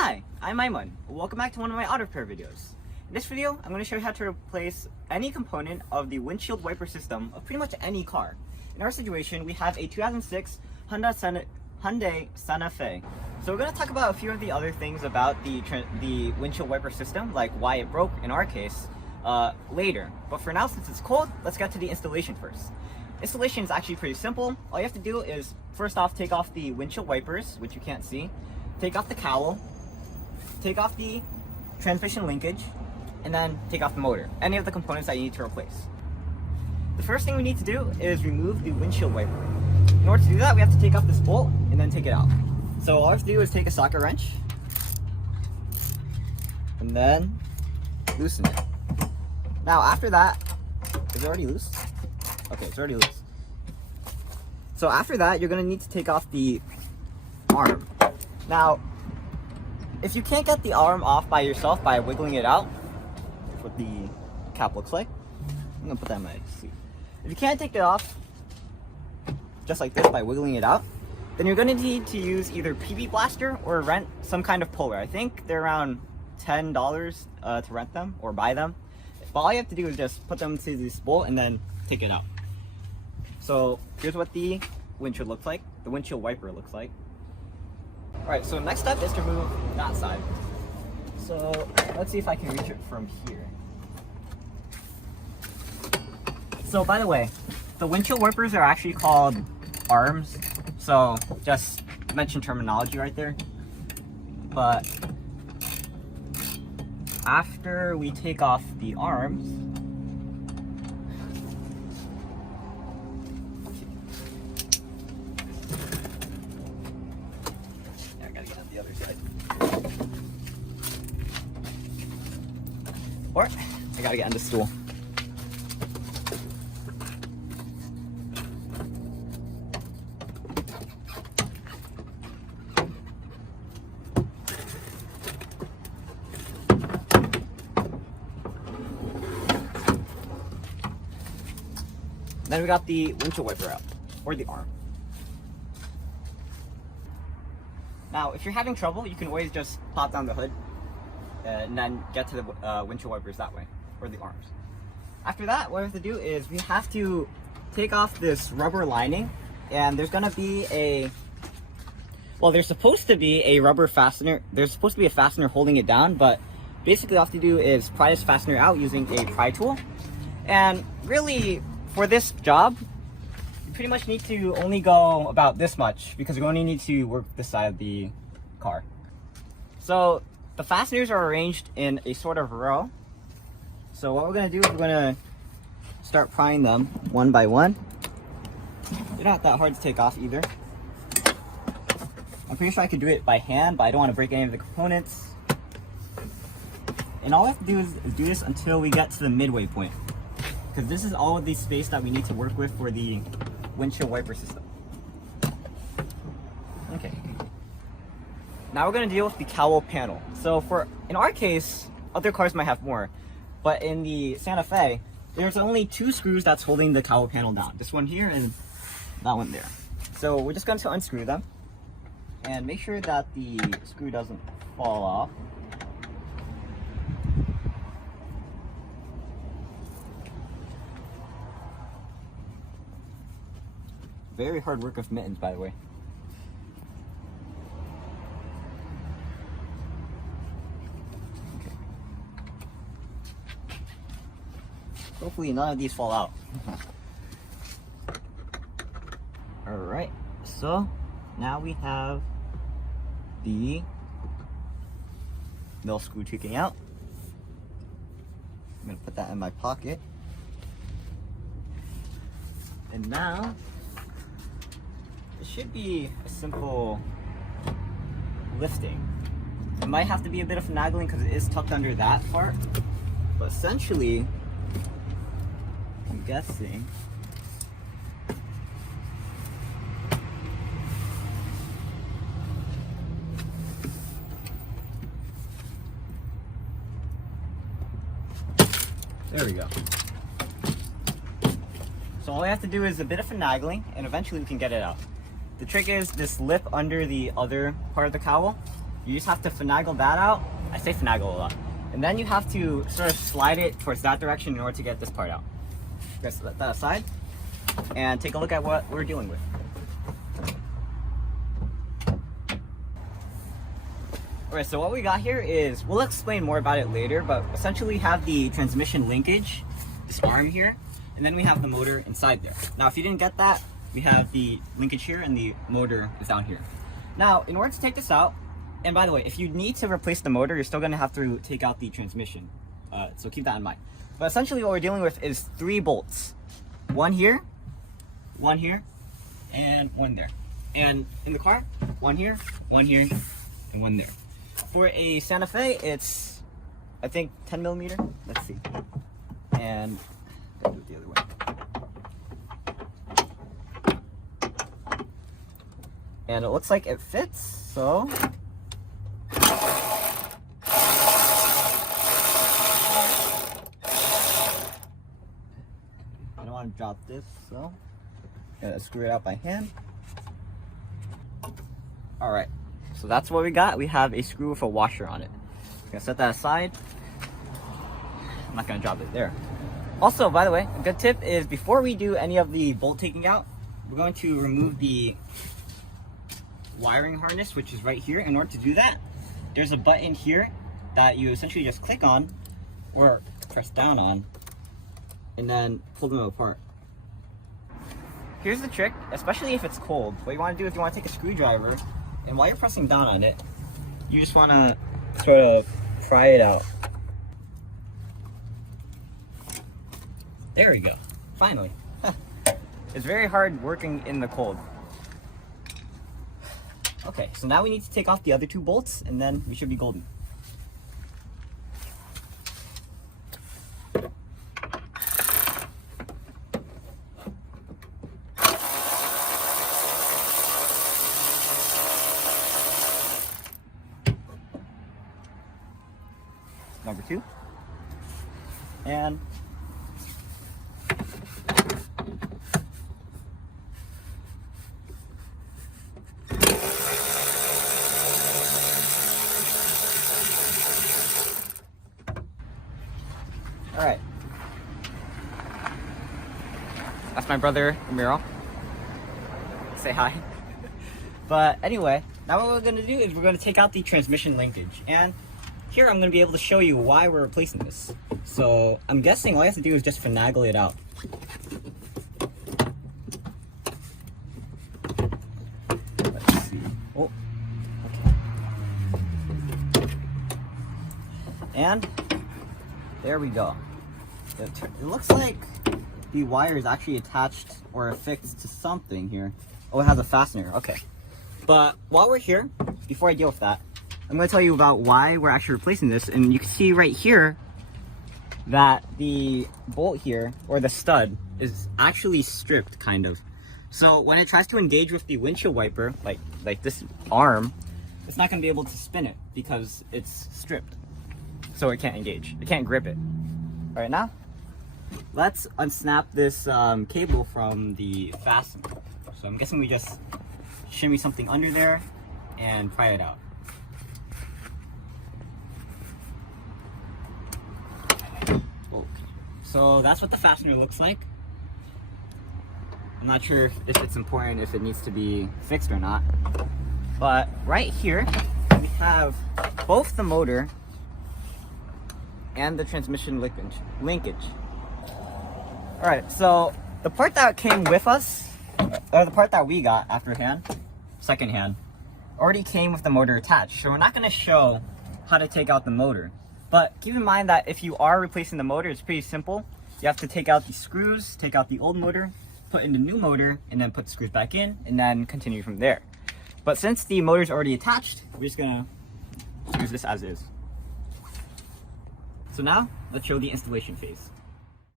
Hi, I'm Aiman. Welcome back to one of my auto repair videos. In this video, I'm going to show you how to replace any component of the windshield wiper system of pretty much any car. In our situation, we have a 2006 Hyundai Santa Fe. So we're going to talk about a few of the other things about the windshield wiper system, like why it broke in our case, later. But for now, since it's cold, let's get to the installation first. Installation is actually pretty simple. All you have to do is, first off, take off the windshield wipers, which you can't see, take off the cowl, take off the transmission linkage, and then take off the motor, any of the components that you need to replace. The first thing we need to do is remove the windshield wiper. In order to do that, we have to take off this bolt and then take it out. So all I have to do is take a socket wrench and then loosen it. Now after that, is it already loose? Okay, it's already loose. So after that, you're going to need to take off the arm. Now, if you can't get the arm off by yourself by wiggling it out, that's what the cap looks like. I'm going to put that in my seat. If you can't take it off just like this by wiggling it out, then you're going to need to use either PB Blaster or rent some kind of puller. I think they're around $10 to rent them or buy them. But all you have to do is just put them to this bolt and then take it out. So here's what the windshield looks like, the windshield wiper looks like. Alright, so next step is to remove that side. So let's see if I can reach it from here. So by the way, the windshield wipers are actually called arms. So just mention terminology right there. But after we take off the arms, or I gotta get on the stool. Then we got the windshield wiper out, or the arm. Now, if you're having trouble, you can always just pop down the hood and then get to the windshield wipers that way, or the arms. After that, what we have to do is we have to take off this rubber lining, and there's gonna be there's supposed to be a rubber fastener. There's supposed to be a fastener holding it down, but basically all you have to do is pry this fastener out using a pry tool. And really, for this job, you pretty much need to only go about this much because you only need to work this side of the car. So the fasteners are arranged in a sort of row. So what we're going to do is we're going to start prying them one by one. They're not that hard to take off either. I'm pretty sure I could do it by hand, but I don't want to break any of the components. And all we have to do is do this until we get to the midway point, because this is all of the space that we need to work with for the windshield wiper system. Okay. Now we're going to deal with the cowl panel. So in our case, other cars might have more, but in the Santa Fe, there's only two screws that's holding the cowl panel down. This one here and that one there. So we're just going to unscrew them and make sure that the screw doesn't fall off. Very hard work of mittens, by the way. Okay. Hopefully none of these fall out. Alright, so now we have the middle screw taken out. I'm going to put that in my pocket. And now it should be a simple lifting. It might have to be a bit of finagling because it is tucked under that part, but essentially, I'm guessing there we go. So all we have to do is a bit of finagling and eventually we can get it out. The trick is this lip under the other part of the cowl. You just have to finagle that out. I say finagle a lot. And then you have to sort of slide it towards that direction in order to get this part out. Okay, so let that aside and take a look at what we're dealing with. Alright, so what we got here is, we'll explain more about it later, but essentially we have the transmission linkage, this arm here, and then we have the motor inside there. Now if you didn't get that, we have the linkage here and the motor is down here. Now, in order to take this out, and by the way, if you need to replace the motor, you're still going to have to take out the transmission. So keep that in mind. But essentially what we're dealing with is 3 bolts. One here, and one there. And in the car, one here, and one there. For a Santa Fe, it's, I think, 10 millimeter. Let's see. And I'll do it the other way. And it looks like it fits, so I don't want to drop this, so gotta screw it out by hand. Alright, so that's what we got. We have a screw with a washer on it. I'm gonna set that aside. I'm not gonna drop it there. Also, by the way, a good tip is before we do any of the bolt taking out, we're going to remove the wiring harness, which is right here. In order to do that, there's a button here that you essentially just click on or press down on and then pull them apart. Here's the trick, especially if it's cold. What you want to do is you want to take a screwdriver, and while you're pressing down on it, you just want to sort of pry it out. There we go. Finally. It's very hard working in the cold. Okay, so now we need to take off the other 2 bolts, and then we should be golden. Number 2. And alright. That's my brother, Ramiro. Say hi. But anyway, now what we're going to do is we're going to take out the transmission linkage. And here I'm going to be able to show you why we're replacing this. So I'm guessing all you have to do is just finagle it out. Let's see. Oh, okay. And there we go. It looks like the wire is actually attached or affixed to something here. Oh, it has a fastener. Okay. But while we're here, before I deal with that, I'm going to tell you about why we're actually replacing this. And you can see right here that the bolt here, or the stud, is actually stripped, kind of. So when it tries to engage with the windshield wiper, like this arm, it's not going to be able to spin it because it's stripped. So it can't engage. It can't grip it. All right, now let's unsnap this cable from the fastener. So I'm guessing we just shimmy something under there and pry it out. So that's what the fastener looks like. I'm not sure if it's important, if it needs to be fixed or not. But right here, we have both the motor and the transmission linkage. All right, so the part that came with us, or the part that we got secondhand, already came with the motor attached. So we're not gonna show how to take out the motor. But keep in mind that if you are replacing the motor, it's pretty simple. You have to take out the screws, take out the old motor, put in the new motor, and then put the screws back in, and then continue from there. But since the motor's already attached, we're just gonna use this as is. So now, let's show the installation phase.